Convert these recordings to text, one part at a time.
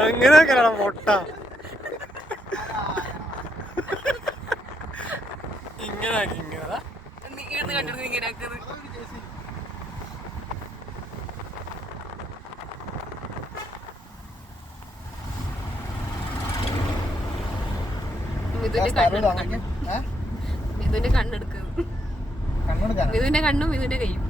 അങ്ങനെയൊക്കെ പൊട്ട ഇങ്ങനെ മിഥുന്റെ കണ്ണെടുക്കും, മിഥുന്റെ കണ്ണും മിഥുന്റെ കൈയും.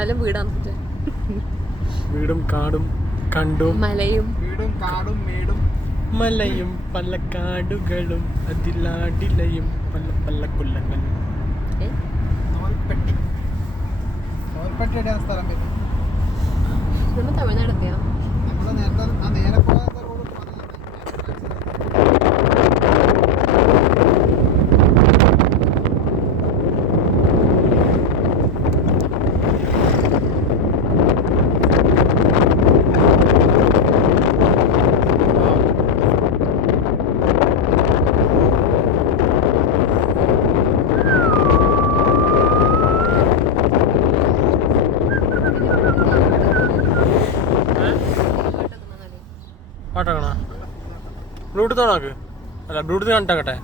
അല്ല വീടാണ്, വീടും കാടും കണ്ടും മലയും വീടും കാടും മേടും മലയും പല കാടുകളും അതിലാടിലയും പല പല കൊല്ലങ്ങളും. നോൽപ്പെട്ടി, നോൽപ്പെട്ടിയുടെ സ്ഥലം വരുന്നത് നമ്മൾ തമിഴ്നാടെത്തിയാ. നമ്മള് നേരത്തെ നേരെ പോകാത്ത റോഡ് പാട്ടാക്കണ ബ്ലൂടൂത്ത് ഓണാക്ക്. അല്ല ബ്ലൂടൂത്ത് കണക്റ്റാക്കട്ടെ.